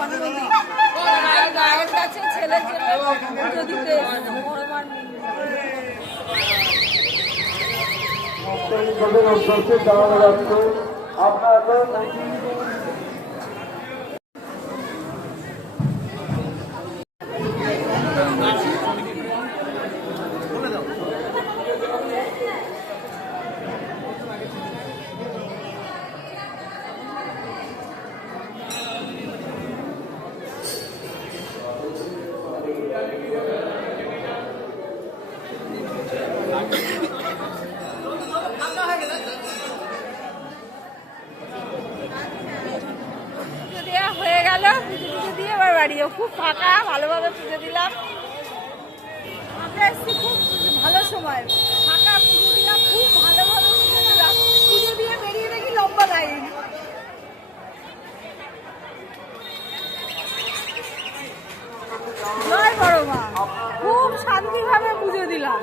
জন্মদিন, গায়ের কাছে ছেলের জন্য পুজো দিতে বড় মার হয়ে গেল। পুজো দিয়ে এবার বাড়িও খুব ফাঁকা, ভালোভাবে পুজো দিলাম। আমরা এসছি খুব ভালো সময়, ফাঁকা পুজো দিলাম, খুব ভালোভাবে পুজো দিলাম। পুজো দিয়ে বেরিয়ে দেখি লম্বা লাইন। জয় বড় মা, খুব শান্তিভাবে পুজো দিলাম।